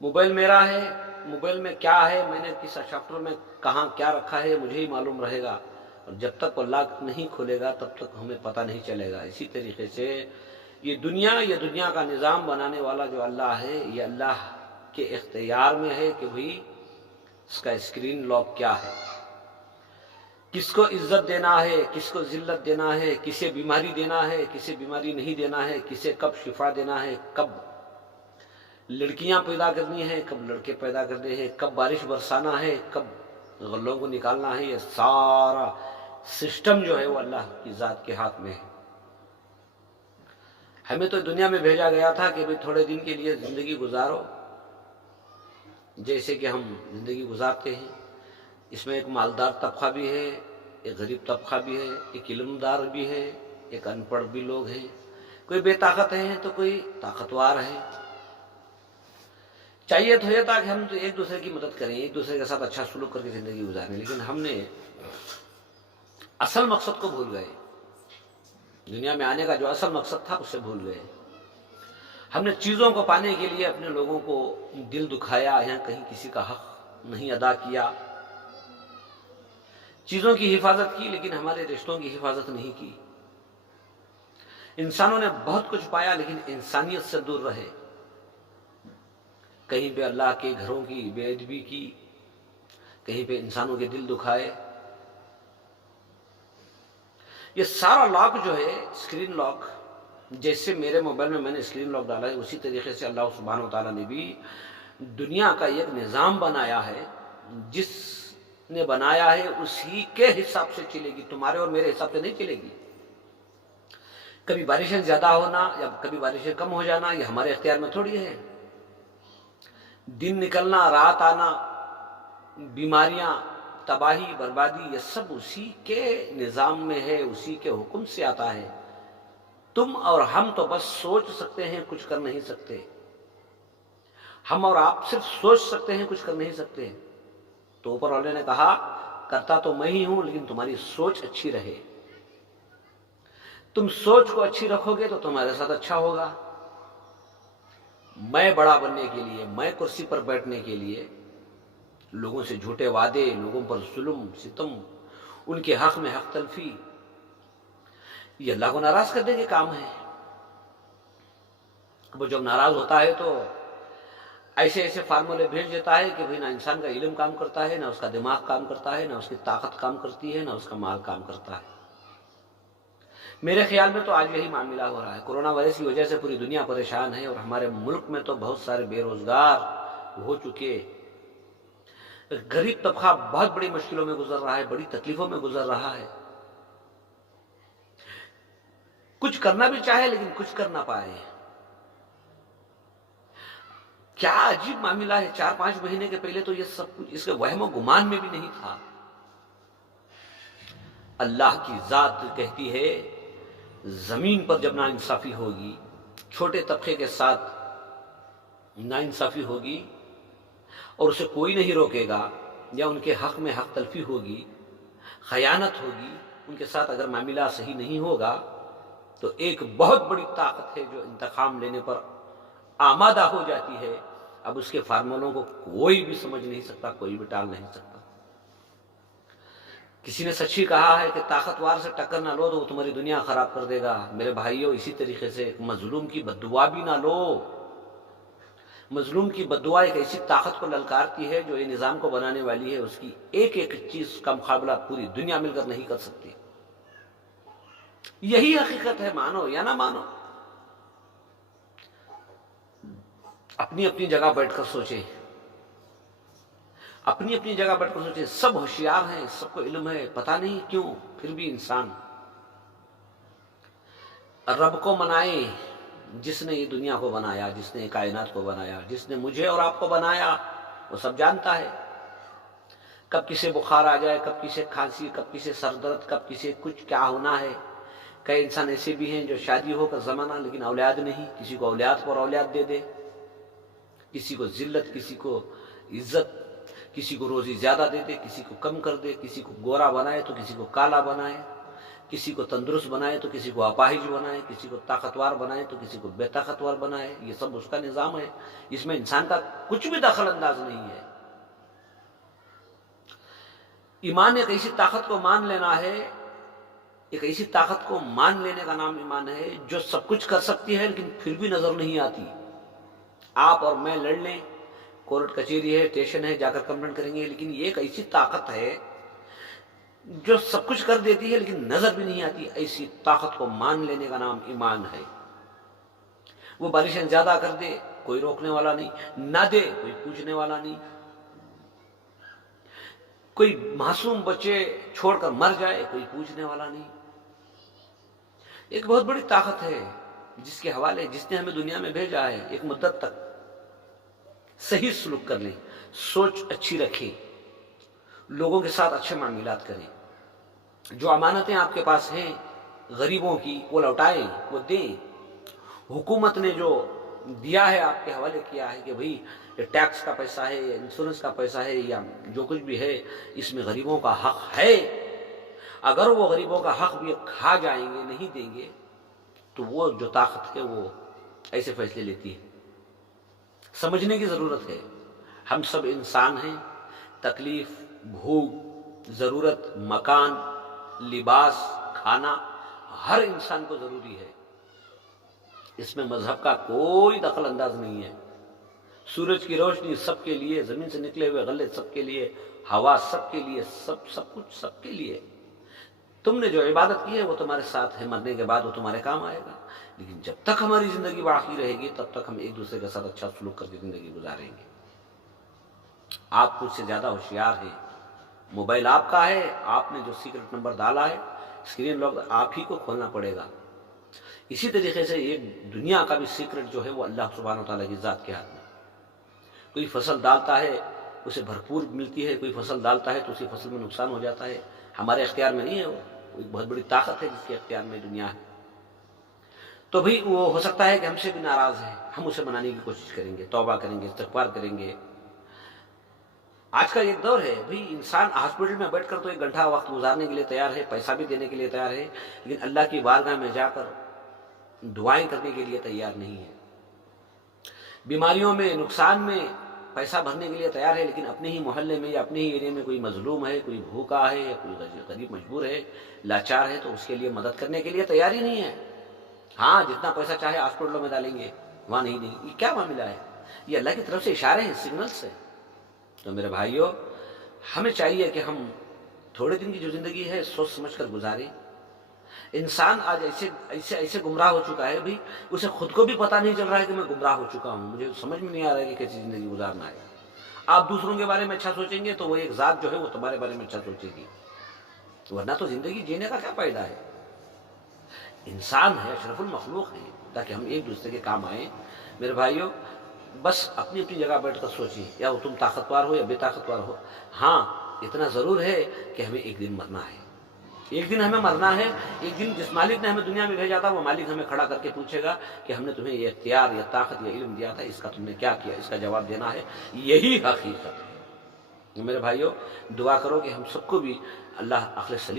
Mobile میرا ہے، mobile میں کیا ہے، میں نے کس سافٹ ویئر میں کہاں کیا رکھا ہے مجھے ہی معلوم رہے گا، اور جب تک وہ لاک نہیں کھولے گا تب تک ہمیں پتہ نہیں چلے گا۔ اسی طریقے سے یہ دنیا کا نظام بنانے والا جو اللہ ہے، یہ اللہ کے اختیار میں ہے کہ بھئی اس کا اسکرین لاک کیا ہے، کس کو عزت دینا ہے، کس کو ذلت دینا ہے، کسے بیماری دینا ہے، کسے بیماری نہیں دینا ہے، کسے کب شفا دینا ہے، کب لڑکیاں پیدا کرنی ہیں، کب لڑکے پیدا کرنے ہیں، کب بارش برسانا ہے، کب غلوں کو نکالنا ہے، یہ سارا سسٹم جو ہے وہ اللہ کی ذات کے ہاتھ میں ہے۔ ہمیں تو دنیا میں بھیجا گیا تھا کہ تھوڑے دن کے لیے زندگی گزارو، جیسے کہ ہم زندگی گزارتے ہیں۔ اس میں ایک مالدار طبقہ بھی ہے، ایک غریب طبقہ بھی ہے، ایک علمدار بھی ہے، ایک ان پڑھ بھی لوگ ہیں، کوئی بے طاقت ہیں تو کوئی طاقتور ہے۔ چاہیے تو یہ تھا کہ ہم تو ایک دوسرے کی مدد کریں، ایک دوسرے کے ساتھ اچھا سلوک کر کے زندگی گزاریں، لیکن ہم نے اصل مقصد کو بھول گئے۔ دنیا میں آنے کا جو اصل مقصد تھا اسے بھول گئے۔ ہم نے چیزوں کو پانے کے لیے اپنے لوگوں کو دل دکھایا، یا کہیں کسی کا حق نہیں ادا کیا، چیزوں کی حفاظت کی لیکن ہمارے رشتوں کی حفاظت نہیں کی۔ انسانوں نے بہت کچھ پایا لیکن انسانیت سے دور رہے، کہیں پہ اللہ کے گھروں کی بے ادبی کی، کہیں پہ انسانوں کے دل دکھائے۔ یہ سارا لاک جو ہے اسکرین لاک، جیسے میرے موبائل میں نے اسکرین لاک ڈالا ہے، اسی طریقے سے اللہ سبحانہ و تعالیٰ نے بھی دنیا کا ایک نظام بنایا ہے، جس نے بنایا ہے اسی کے حساب سے چلے گی، تمہارے اور میرے حساب سے نہیں چلے گی۔ کبھی بارشیں زیادہ ہونا یا کبھی بارشیں کم ہو جانا یہ ہمارے اختیار میں تھوڑی ہے۔ دن نکلنا، رات آنا، بیماریاں، تباہی، بربادی، یہ سب اسی کے نظام میں ہے، اسی کے حکم سے آتا ہے۔ تم اور ہم تو بس سوچ سکتے ہیں، کچھ کر نہیں سکتے۔ ہم اور آپ صرف سوچ سکتے ہیں، کچھ کر نہیں سکتے۔ تو اوپر والے نے کہا کرتا تو میں ہی ہوں لیکن تمہاری سوچ اچھی رہے۔ تم سوچ کو اچھی رکھو گے تو تمہارے ساتھ اچھا ہوگا۔ میں بڑا بننے کے لیے، میں کرسی پر بیٹھنے کے لیے لوگوں سے جھوٹے وعدے، لوگوں پر ظلم ستم، ان کے حق میں حق تلفی، یہ اللہ کو ناراض کرنے کے کام ہے۔ وہ جب ناراض ہوتا ہے تو ایسے ایسے فارمولے بھیج دیتا ہے کہ نہ انسان کا علم کام کرتا ہے، نہ اس کا دماغ کام کرتا ہے، نہ اس کی طاقت کام کرتی ہے، نہ اس کا مال کام کرتا ہے۔ میرے خیال میں تو آج یہی معاملہ ہو رہا ہے۔ کورونا وائرس کی وجہ سے پوری دنیا پریشان ہے، اور ہمارے ملک میں تو بہت سارے بے روزگار ہو چکے، غریب طبقہ بہت بڑی مشکلوں میں گزر رہا ہے، بڑی تکلیفوں میں گزر رہا ہے، کچھ کرنا بھی چاہے لیکن کچھ کر نہ پائے۔ کیا عجیب معاملہ ہے، 4-5 مہینے کے پہلے تو یہ سب کچھ اس کے وہم و گمان میں بھی نہیں تھا۔ اللہ کی ذات کہتی ہے زمین پر جب ناانصافی ہوگی، چھوٹے طبقے کے ساتھ ناانصافی ہوگی اور اسے کوئی نہیں روکے گا، یا ان کے حق میں حق تلفی ہوگی، خیانت ہوگی، ان کے ساتھ اگر معاملہ صحیح نہیں ہوگا تو ایک بہت بڑی طاقت ہے جو انتقام لینے پر آمادہ ہو جاتی ہے۔ اب اس کے فارمولوں کو کوئی بھی سمجھ نہیں سکتا، کوئی بھی ٹال نہیں سکتا۔ کسی نے سچی کہا ہے کہ طاقتور سے ٹکر نہ لو تو وہ تمہاری دنیا خراب کر دے گا۔ میرے بھائیوں، اسی طریقے سے مظلوم کی بد دعا بھی نہ لو۔ مظلوم کی بد دعا ایک ایسی طاقت کو للکارتی ہے جو یہ نظام کو بنانے والی ہے، اس کی ایک ایک چیز کا مقابلہ پوری دنیا مل کر نہیں کر سکتی۔ یہی حقیقت ہے، مانو یا نہ مانو۔ اپنی اپنی جگہ بیٹھ کر سوچیں، اپنی اپنی جگہ بیٹھ کر سوچیں۔ سب ہوشیار ہیں، سب کو علم ہے، پتہ نہیں کیوں پھر بھی انسان رب کو منائے، جس نے یہ دنیا کو بنایا، جس نے کائنات کو بنایا، جس نے مجھے اور آپ کو بنایا، وہ سب جانتا ہے۔ کب کسے بخار آ جائے، کب کسے کھانسی، کب کسے سر درد، کب کسے کچھ کیا ہونا ہے۔ کئی انسان ایسے بھی ہیں جو شادی ہو کر زمانہ لیکن اولاد نہیں، کسی کو اولاد پر اولاد دے دے، کسی کو ذلت، کسی کو عزت، کسی کو روزی زیادہ دے دے، کسی کو کم کر دے، کسی کو گورا بنائے تو کسی کو کالا بنائے، کسی کو تندرست بنائے تو کسی کو اپاہج بنائے، کسی کو طاقتور بنائے تو کسی کو بے طاقتور بنائے، یہ سب اس کا نظام ہے، اس میں انسان کا کچھ بھی دخل انداز نہیں ہے۔ ایمان ایک ایسی طاقت کو مان لینا ہے، ایک ایسی طاقت کو مان لینے کا نام ایمان ہے جو سب کچھ کر سکتی ہے لیکن پھر بھی نظر نہیں آتی۔ آپ اور میں لڑ لیں، کورٹ کچہری ہے، اسٹیشن ہے، جا کر کمپلین کریں گے، لیکن یہ ایک ایسی طاقت ہے جو سب کچھ کر دیتی ہے لیکن نظر بھی نہیں آتی۔ ایسی طاقت کو مان لینے کا نام ایمان ہے۔ وہ بارشیں زیادہ کر دے، کوئی روکنے والا نہیں، نہ دے، کوئی پوچھنے والا نہیں، کوئی معصوم بچے چھوڑ کر مر جائے، کوئی پوچھنے والا نہیں۔ ایک بہت بڑی طاقت ہے جس کے حوالے جس نے ہمیں دنیا میں بھیجا ہے، ایک مدت تک صحیح سلوک کر لیں، سوچ اچھی رکھیں، لوگوں کے ساتھ اچھے معاملات کریں، جو امانتیں آپ کے پاس ہیں غریبوں کی وہ لوٹائیں، وہ دیں۔ حکومت نے جو دیا ہے آپ کے حوالے کیا ہے کہ بھئی یہ ٹیکس کا پیسہ ہے یا انشورنس کا پیسہ ہے یا جو کچھ بھی ہے، اس میں غریبوں کا حق ہے۔ اگر وہ غریبوں کا حق بھی کھا جائیں گے، نہیں دیں گے، تو وہ جو طاقت ہے وہ ایسے فیصلے لیتی ہے۔ سمجھنے کی ضرورت ہے، ہم سب انسان ہیں، تکلیف، بھوک، ضرورت، مکان، لباس، کھانا ہر انسان کو ضروری ہے۔ اس میں مذہب کا کوئی دخل انداز نہیں ہے۔ سورج کی روشنی سب کے لیے، زمین سے نکلے ہوئے غلے سب کے لیے، ہوا سب کے لیے، سب کچھ سب کے لیے۔ تم نے جو عبادت کی ہے وہ تمہارے ساتھ ہے، مرنے کے بعد وہ تمہارے کام آئے گا، لیکن جب تک ہماری زندگی باقی رہے گی تب تک ہم ایک دوسرے کے ساتھ اچھا سلوک کر کے زندگی گزاریں گے۔ آپ کچھ سے زیادہ ہوشیار ہیں، موبائل آپ کا ہے، آپ نے جو سیکرٹ نمبر ڈالا ہے، اسکرین لاک آپ ہی کو کھولنا پڑے گا۔ اسی طریقے سے ایک دنیا کا بھی سیکرٹ جو ہے وہ اللہ سبحانہ وتعالیٰ کی ذات کے ہاتھ میں۔ کوئی فصل ڈالتا ہے اسے بھرپور ملتی ہے، کوئی فصل ڈالتا ہے تو اسی فصل میں نقصان ہو جاتا ہے، ہمارے اختیار میں نہیں ہے، وہ ایک بہت بڑی طاقت ہے جس کے اختیار میں دنیا ہے۔ تو بھی وہ ہو سکتا ہے کہ ہم سے بھی ناراض ہے، ہم اسے منانے کی کوشش کریں گے، توبہ کریں گے، استغفار کریں گے۔ آج کا ایک دور ہے بھئی انسان ہاسپٹل میں بیٹھ کر تو 1 گھنٹہ وقت گزارنے کے لیے تیار ہے، پیسہ بھی دینے کے لیے تیار ہے، لیکن اللہ کی بارگاہ میں جا کر دعائیں کرنے کے لیے تیار نہیں ہے۔ بیماریوں میں، نقصان میں پیسہ بھرنے کے لیے تیار ہے، لیکن اپنے ہی محلے میں یا اپنے ہی ایریا میں کوئی مظلوم ہے، کوئی بھوکا ہے یا کوئی غریب مجبور ہے، لاچار ہے، تو اس کے لیے مدد کرنے کے لیے تیار ہی نہیں ہے۔ ہاں جتنا پیسہ چاہے ہاسپٹلوں میں ڈالیں گے، وہاں نہیں دیں گے۔ یہ کیا معاملہ ہے؟ یہ اللہ کی طرف سے اشارے ہیں، سگنلز ہیں۔ تو میرے بھائیوں، ہمیں چاہیے کہ ہم تھوڑے دن کی جو زندگی ہے سوچ سمجھ کر گزاریں۔ انسان آج ایسے گمراہ ہو چکا ہے، بھی اسے خود کو بھی پتہ نہیں چل رہا ہے کہ میں گمراہ ہو چکا ہوں، مجھے سمجھ میں نہیں آ رہا ہے کہ کیسی زندگی گزارنا ہے۔ آپ دوسروں کے بارے میں اچھا سوچیں گے تو وہ ایک ذات جو ہے وہ تمہارے بارے میں اچھا سوچے گی، ورنہ تو زندگی جینے کا کیا فائدہ ہے؟ انسان ہے، اشرف المخلوق ہے، تاکہ ہم ایک دوسرے کے کام آئیں۔ میرے بھائیوں، بس اپنی اپنی جگہ بیٹھ کر سوچیں، یا تم طاقتور ہو یا بے طاقتور ہو، ہاں اتنا ضرور ہے کہ ہمیں ایک دن مرنا ہے۔ ایک دن ہمیں مرنا ہے، ایک دن جس مالک نے ہمیں دنیا میں بھیجا تھا وہ مالک ہمیں کھڑا کر کے پوچھے گا کہ ہم نے تمہیں یہ اختیار یا طاقت یا علم دیا تھا، اس کا تم نے کیا کیا؟ اس کا جواب دینا ہے۔ یہی حقیقت ہے۔ میرے بھائیوں، دعا کرو کہ ہم سب کو بھی اللہ عقل سلیم